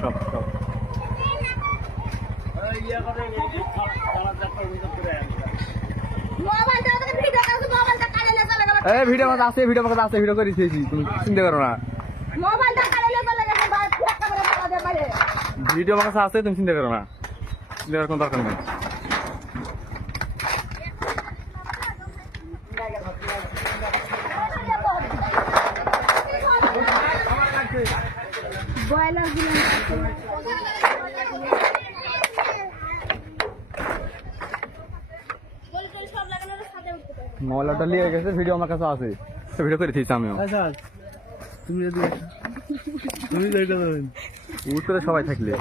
Shop, shop. এই video মতো আছে ভিডিও মতো আছে ভিডিও করে দিয়েছি তুমি চিন্তা করো না। ভিডিও আমার আছে তুমি চিন্তা করো না। চিন্তা করার কোনো দরকার নেই। ব্রয়লার গুলো মোবাইলটা নিয়ে গেছে ভিডিও আমার কাছে আছে। ভিডিও করে দিয়েছি আমিও। আচ্ছা তুমি যদি তুমি যেটা উত্তরে সবাই থাকলে।